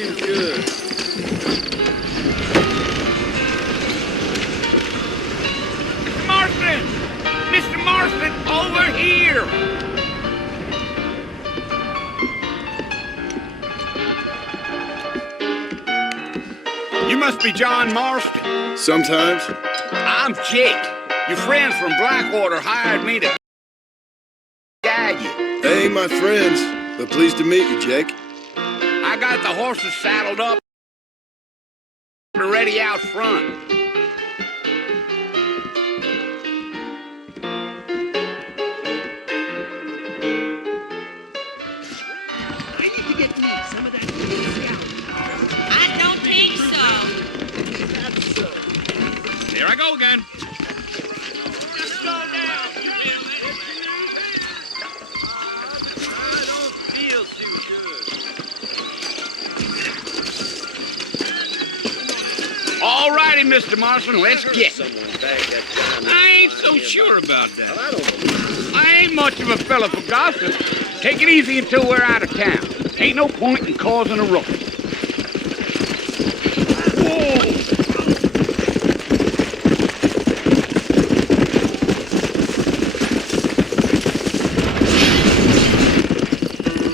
too good. Mr. Marston! Mr. Marston, over here! You must be John Marston. Sometimes. I'm Jake. Your friends from Blackwater hired me to guide you. They ain't my friends, but pleased to meet you, Jake. I got the horses saddled up and ready out front. I need to get me some of that. I don't think so. Here I go again. Just go down. I don't feel too good. All righty, Mr. Marston, let's get. I ain't so sure about that. I don't know. I ain't much of a fella for gossip. Take it easy until we're out of town. Ain't no point in causing a ruckus. Whoa!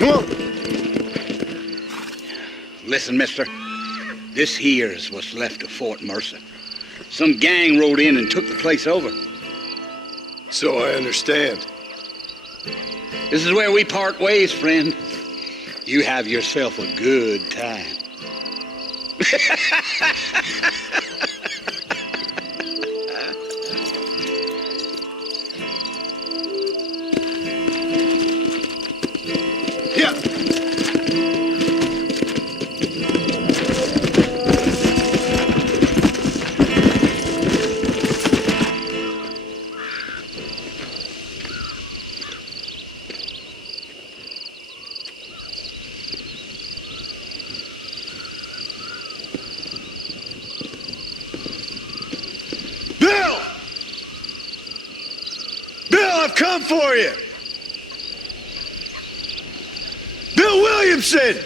Come on. Listen, mister. This here is what's left of Fort Mercer. Some gang rode in and took the place over. So I understand. This is where we part ways, friend. You have yourself a good time. Yeah. Bill! Bill, I've come for you! Bill Williamson!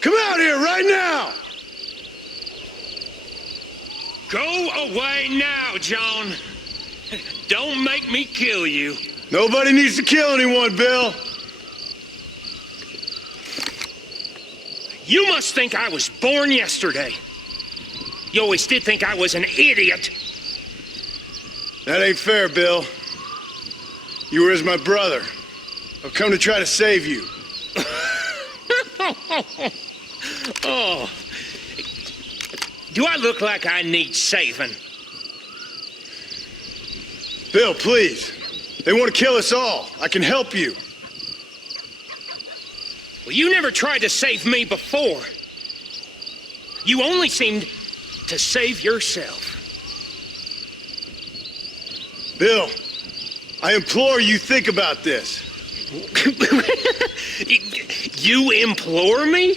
Come out here right now! Go away now, John. Don't make me kill you. Nobody needs to kill anyone, Bill. You must think I was born yesterday. You always did think I was an idiot. That ain't fair, Bill. You were as my brother. I've come to try to save you. Oh. Do I look like I need saving? Bill, please. They want to kill us all. I can help you. Well, you never tried to save me before. You only seemed to save yourself. Bill, I implore you think about this. You implore me?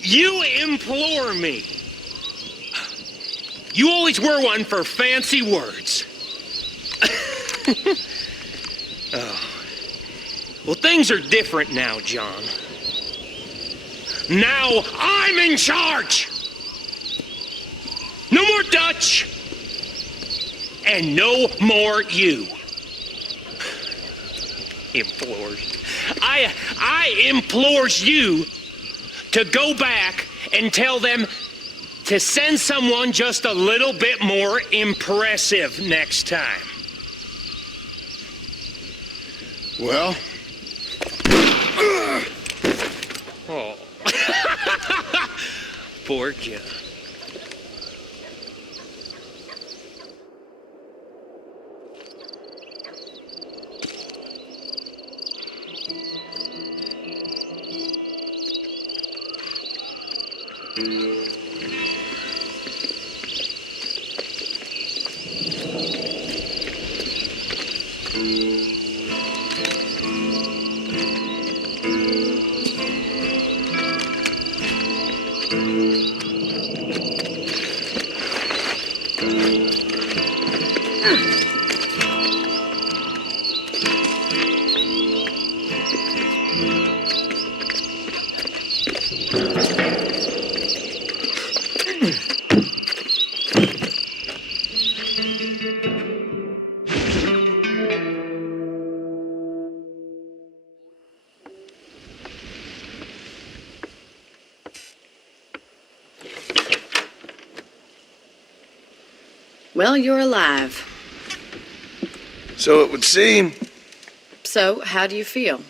You implore me. You always were one for fancy words. Oh. Well, things are different now, John. Now I'm in charge. No more Dutch. And no more you. Implores. I implores you to go back and tell them to send someone just a little bit more impressive next time. Well, Oh. Poor John. Well, you're alive. So it would seem. So, how do you feel?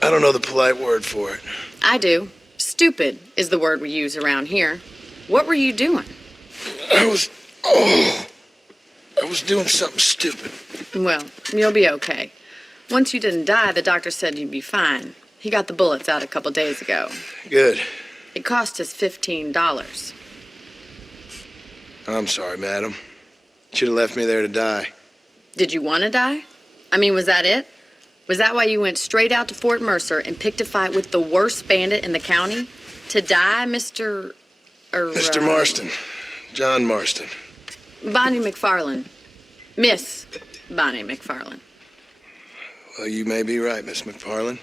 I don't know the polite word for it. I do. Stupid is the word we use around here. What were you doing? I was doing something stupid. Well, you'll be okay. Once you didn't die, the doctor said you'd be fine. He got the bullets out a couple days ago. Good. It cost us $15. I'm sorry, madam. Should have left me there to die. Did you want to die? I mean, was that it? Was that why you went straight out to Fort Mercer and picked a fight with the worst bandit in the county? To die, Mr. Mr. Marston. John Marston. Bonnie McFarland. Miss Bonnie McFarland. Well, you may be right, Miss McFarland.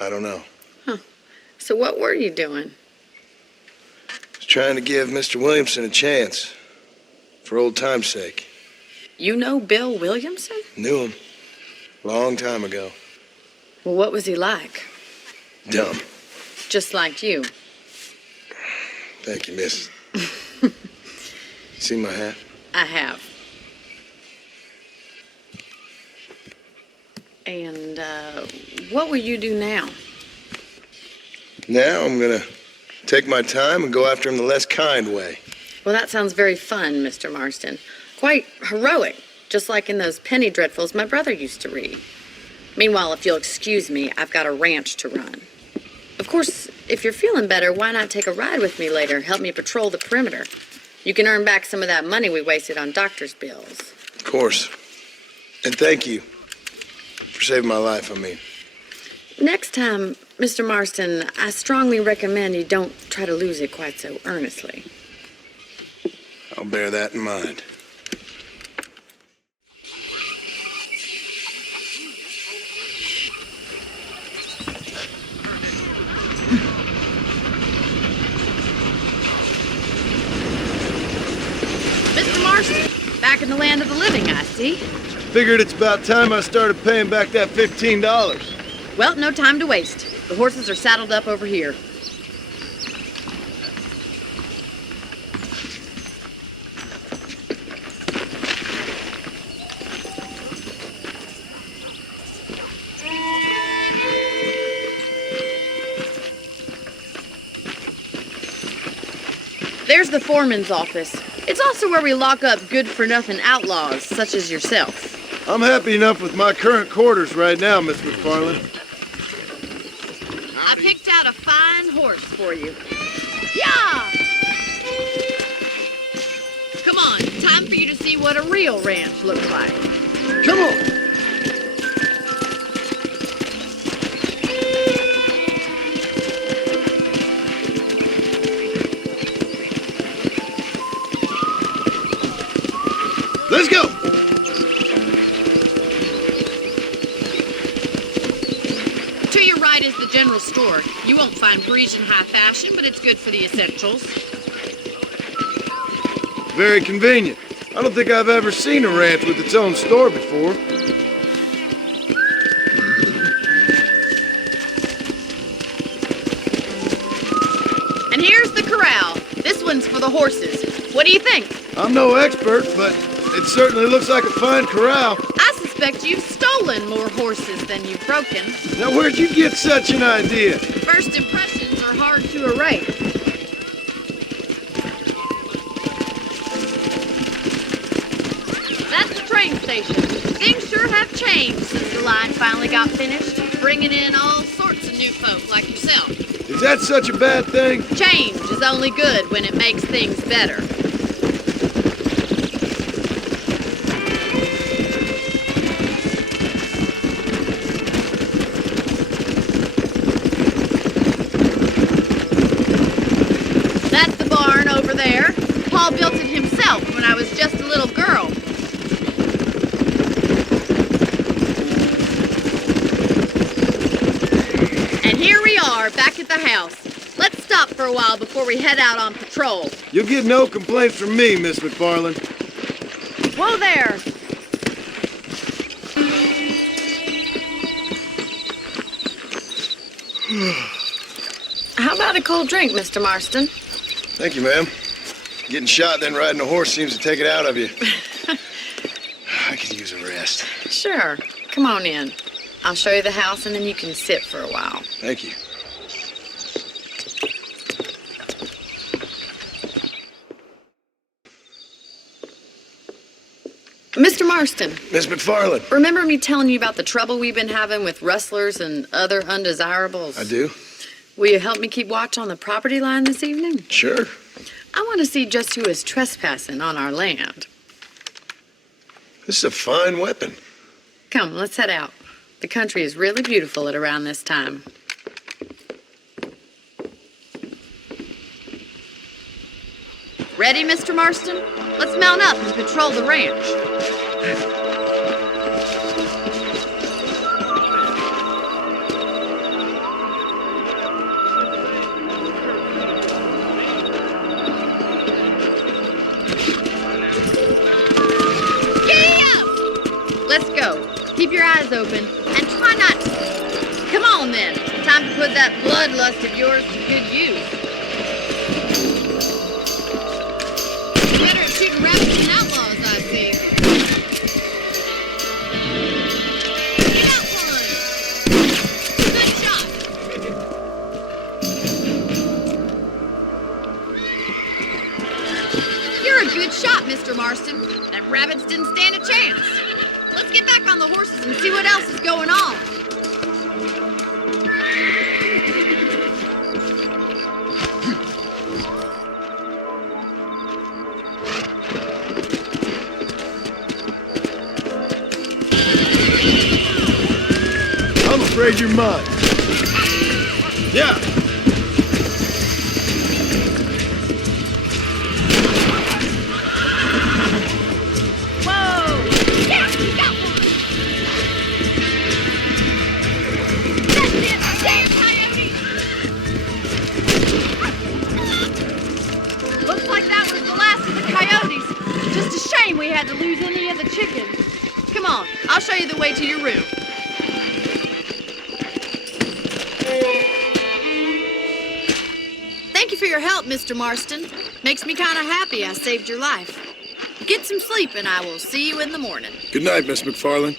I don't know. So what were you doing? I was trying to give Mr. Williamson a chance. For old time's sake. You know Bill Williamson? Knew him. Long time ago. Well, what was he like? Dumb. Just like you. Thank you, miss. See my hat? I have. And, what will you do now? Now I'm gonna take my time and go after him the less kind way. Well, that sounds very fun, Mr. Marston. Quite heroic, just like in those penny dreadfuls my brother used to read. Meanwhile, if you'll excuse me, I've got a ranch to run. Of course, if you're feeling better, why not take a ride with me later? Help me patrol the perimeter. You can earn back some of that money we wasted on doctor's bills. Of course. And thank you for saving my life, I mean. Next time, Mr. Marston, I strongly recommend you don't try to lose it quite so earnestly. I'll bear that in mind. Mr. Marston, back in the land of the living, I see. Figured it's about time I started paying back that $15. Well, no time to waste. The horses are saddled up over here. There's the foreman's office. It's also where we lock up good-for-nothing outlaws, such as yourself. I'm happy enough with my current quarters right now, Miss McFarland. I picked out a fine horse for you. Yeah! Come on, time for you to see what a real ranch looks like. Come on! Let's go! To your right is the general store. You won't find Parisian high fashion, but it's good for the essentials. Very convenient. I don't think I've ever seen a ranch with its own store before. And here's the corral. This one's for the horses. What do you think? I'm no expert, but it certainly looks like a fine corral. I suspect you've stolen more horses than you've broken. Now, where'd you get such an idea? First impressions are hard to erase. That's the train station. Things sure have changed since the line finally got finished, bringing in all sorts of new folk like yourself. Is that such a bad thing? Change is only good when it makes things better. That's the barn over there. Paul built it himself when I was just a little girl. And here we are are, back at the house. Let's stop for a while before we head out on patrol. You'll get no complaints from me, Miss McFarland. Whoa there! How about a cold drink, Mr. Marston? Thank you, ma'am. Getting shot, then riding a horse seems to take it out of you. I could use a rest. Sure. Come on in. I'll show you the house, and then you can sit for a while. Thank you. Mr. Marston, Miss McFarland. remember me telling you about the trouble we've been having with rustlers and other undesirables? I do? Will you help me keep watch on the property line this evening? Sure. I want to see just who is trespassing on our land. This is a fine weapon. Come, let's head out. The country is really beautiful at around this time. Ready, Mr. Marston? Let's mount up and patrol the ranch. Let's go. Keep your eyes open and try not to. Come on then. Time to put that bloodlust of yours to good use. Better at shooting rabbits than outlaws, I see. Get out one. Good shot. You're a good shot, Mr. Marston. Them rabbits didn't stand a chance. Let's get back on the horses and see what else is going on. I'm afraid you're mine. Yeah. Looks like that was the last of the coyotes. Just a shame we had to lose any of the chickens. Come on, I'll show you the way to your room. Thank you for your help, Mr. Marston. Makes me kind of happy I saved your life. Get some sleep and I will see you in the morning. Good night, Miss McFarland.